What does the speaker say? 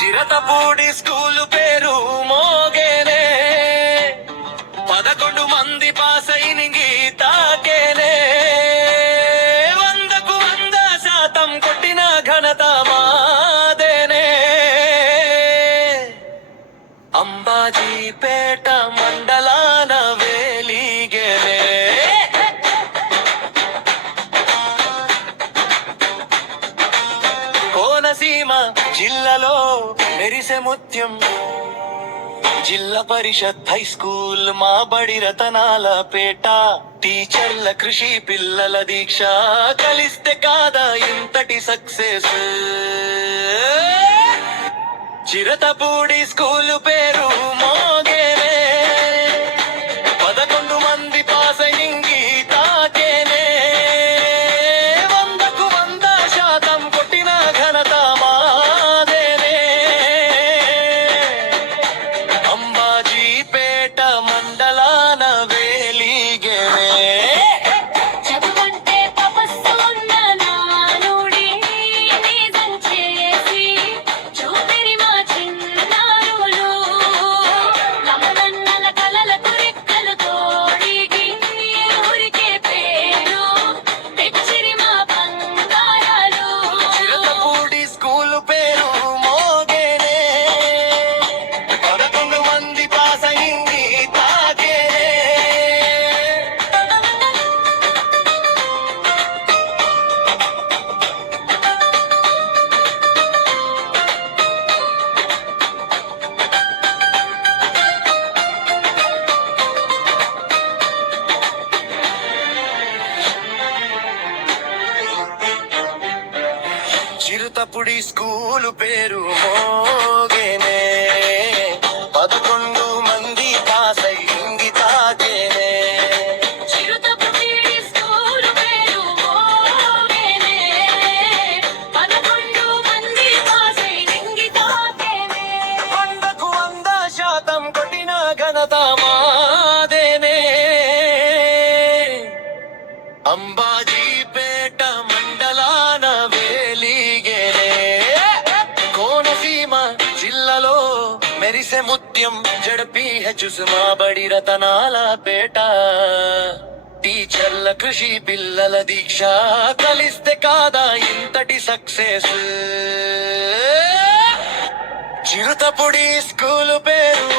Chirathapudi school పేరు మోగేనే, 11 మంది పాసైన గీతాకేనే, 100% కొట్టిన ఘనత మాదేనే. అంబాజీపేట మండలాన వేలిగేనే. కోనసీమ జిల్లాలో మెరిసే ముత్యం, జిల్లా పరిషత్ హై స్కూల్ మా బడి రతనాల పేట. టీచర్ల కృషి పిల్లల దీక్ష కలిస్తే కాదా ఇంతటి సక్సెస్. చిరతపూడి స్కూలు పేరు మోగేనే, 11 మంది పాసైన గీతాకేనే, 100% కొట్టిన ఘనత మాదేనే. అంబాజీపేట మండలాన వేలిగేనే. చదువంటే తపస్సు ఉన్న నానుడి నిజం చేసి చూపిరి మా చిన్నారులు. లమనన్నల కలలకు రెక్కలు తోడిగి ఊరికే పేరు తెచ్చిరి మా బంగారాలు. చిరతపూడి స్కూలు పేరు మోగేనే, 11 మంది పాసైన గీతాకేనే. చిరుతపుడి స్కూలు పేరు మోగేనే, 11 మంది పాసైన తాకేనే. చిరుతపుడి స్కూలు పేరు మోగేనే, 11 మంది పాసైన గీతాకేనే. 100% కొట్టిన ఘనత మాదేనే. అంబాజీపేట మండలాన వేలిగేనే. కోనసీమ జిల్లాలో మెరిసే ముత్యం, జడ్పీహెచ్ మా బడి రతనాల పేట. టీచర్ల కృషి పిల్లల దీక్ష కలిస్తే కాదా ఇంతటి సక్సెస్. చిరుతపుడి స్కూలు పేరు